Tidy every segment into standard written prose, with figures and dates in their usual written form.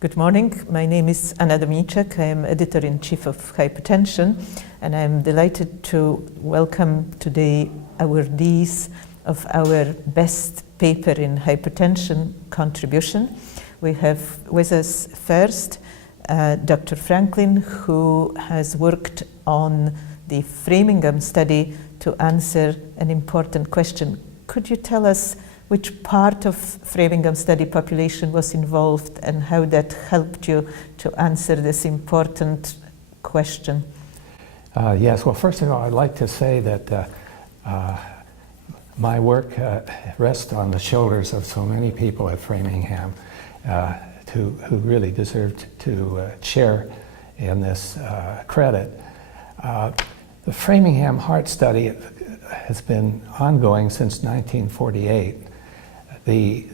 Good morning. My name is Anna Dominczak. I am Editor-in-Chief of Hypertension, and I'm delighted to welcome today awardees of our Best Paper in Hypertension contribution. We have with us first Dr. Franklin, who has worked on the Framingham study to answer an important question. Could you tell us which part of Framingham study population was involved and how that helped you to answer this important question? Yes, well, first of all, I'd like to say that my work rests on the shoulders of so many people at Framingham who really deserve to share in this credit. The Framingham heart study has been ongoing since 1948. The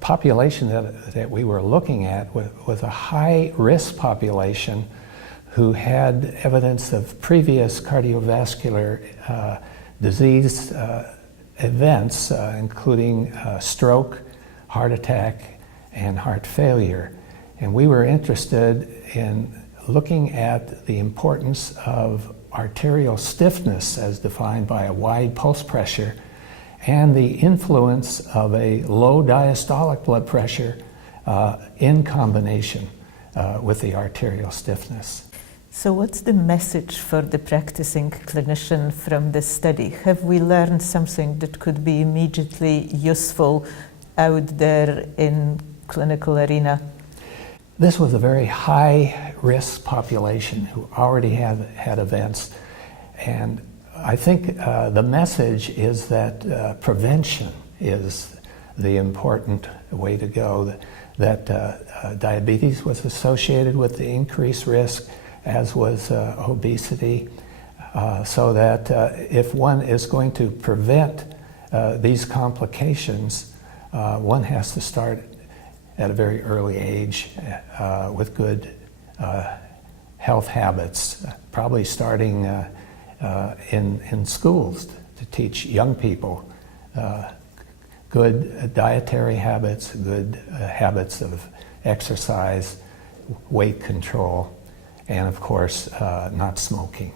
population that we were looking at was a high-risk population who had evidence of previous cardiovascular disease events, including stroke, heart attack, and heart failure. And we were interested in looking at the importance of arterial stiffness as defined by a wide pulse pressure and the influence of a low diastolic blood pressure in combination with the arterial stiffness. So what's the message for the practicing clinician from this study? Have we learned something that could be immediately useful out there in clinical arena? This was a very high-risk population who already had events, and I think the message is that prevention is the important way to go, that diabetes was associated with the increased risk, as was obesity, so that if one is going to prevent these complications, one has to start at a very early age with good health habits, probably starting in schools to teach young people good dietary habits, good habits of exercise, weight control, and of course not smoking.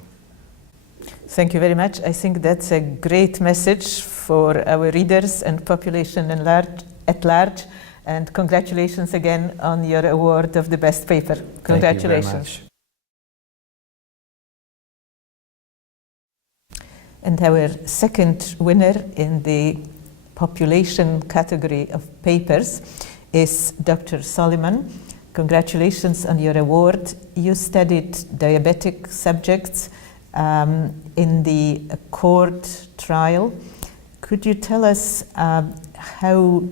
Thank you very much. I think that's a great message for our readers and population at large. And congratulations again on your award of the best paper. Congratulations. Thank you very much. And our second winner in the population category of papers is Dr. Soliman. Congratulations on your award. You studied diabetic subjects in the Accord trial. Could you tell us how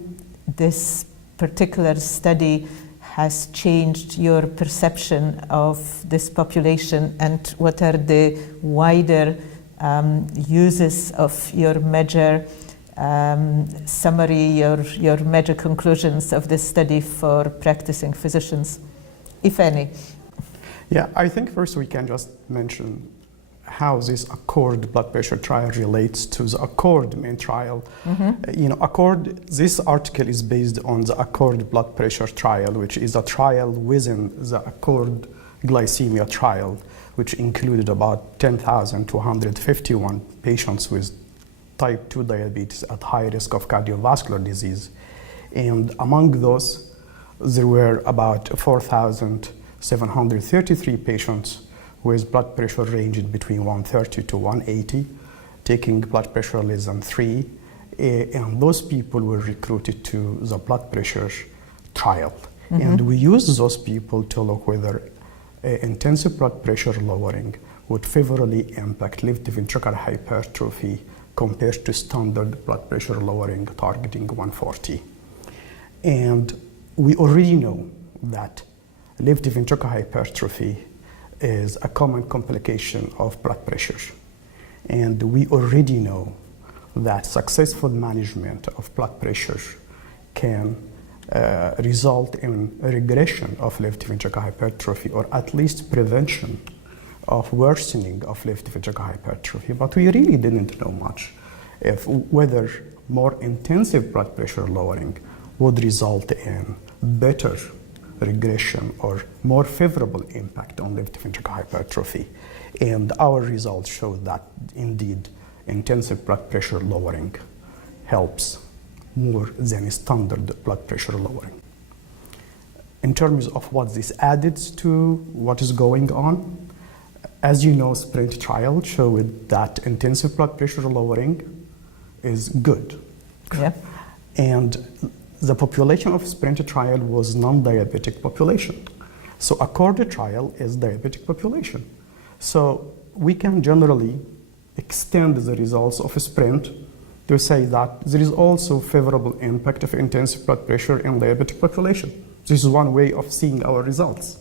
this particular study has changed your perception of this population, and what are the wider uses of your major summary, your major conclusions of this study for practicing physicians, if any? Yeah, I think first we can just mention how this Accord blood pressure trial relates to the Accord main trial. Accord, this article is based on the Accord blood pressure trial, which is a trial within the Accord glycemia trial, which included about 10,251 patients with type 2 diabetes at high risk of cardiovascular disease. And among those, there were about 4,733 patients with blood pressure ranging between 130 to 180, taking blood pressure less than 3, and those people were recruited to the blood pressure trial. And we used those people to look whether intensive blood pressure lowering would favorably impact left ventricular hypertrophy compared to standard blood pressure lowering targeting 140. And we already know that left ventricular hypertrophy is a common complication of blood pressure. And we already know that successful management of blood pressure can result in a regression of left ventricular hypertrophy, or at least prevention of worsening of left ventricular hypertrophy. But we really didn't know much if whether more intensive blood pressure lowering would result in better regression or more favorable impact on left ventricular hypertrophy. And our results showed that indeed intensive blood pressure lowering helps more than standard blood pressure lowering. In terms of what this added to what is going on, as you know, SPRINT trial showed that intensive blood pressure lowering is good. Yeah. And the population of SPRINT trial was non-diabetic population. So ACCORD trial is diabetic population. So we can generally extend the results of SPRINT to say that there is also favorable impact of intensive blood pressure in diabetic population. This is one way of seeing our results.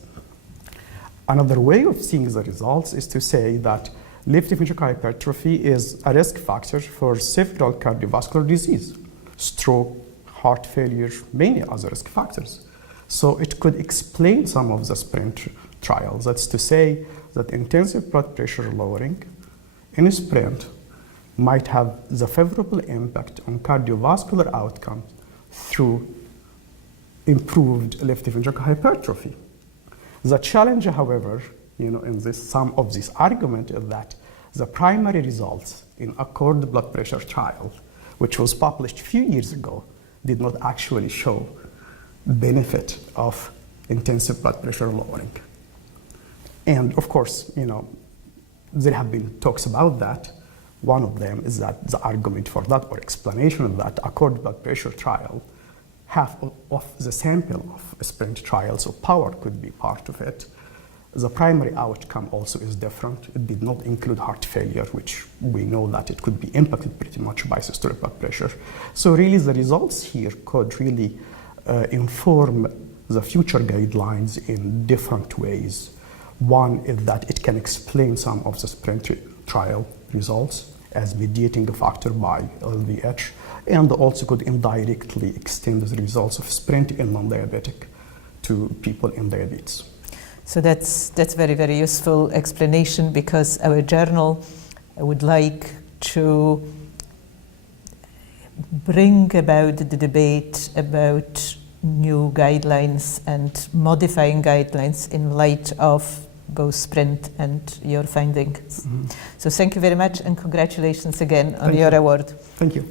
Another way of seeing the results is to say that left ventricular hypertrophy is a risk factor for several cardiovascular disease, stroke, heart failure, many other risk factors. So it could explain some of the SPRINT trials. That's to say that intensive blood pressure lowering in SPRINT might have the favorable impact on cardiovascular outcomes through improved left ventricular hypertrophy. The challenge, however, in some of this argument is that the primary results in ACCORD blood pressure trial, which was published a few years ago, did not actually show benefit of intensive blood pressure lowering. And of course, there have been talks about that. One of them is that the argument for that or explanation of that ACCORD blood pressure trial, half of the sample of SPRINT trial, so power could be part of it. The primary outcome also is different. It did not include heart failure, which we know that it could be impacted pretty much by systolic blood pressure. So really the results here could really inform the future guidelines in different ways. One is that it can explain some of the SPRINT trial results as mediating a factor by LVH, and also could indirectly extend the results of SPRINT in non-diabetic to people in diabetes. So that's very, very useful explanation, because our journal would like to bring about the debate about new guidelines and modifying guidelines in light of both SPRINT and your findings. Mm-hmm. So thank you very much, and congratulations again on your award. Thank you.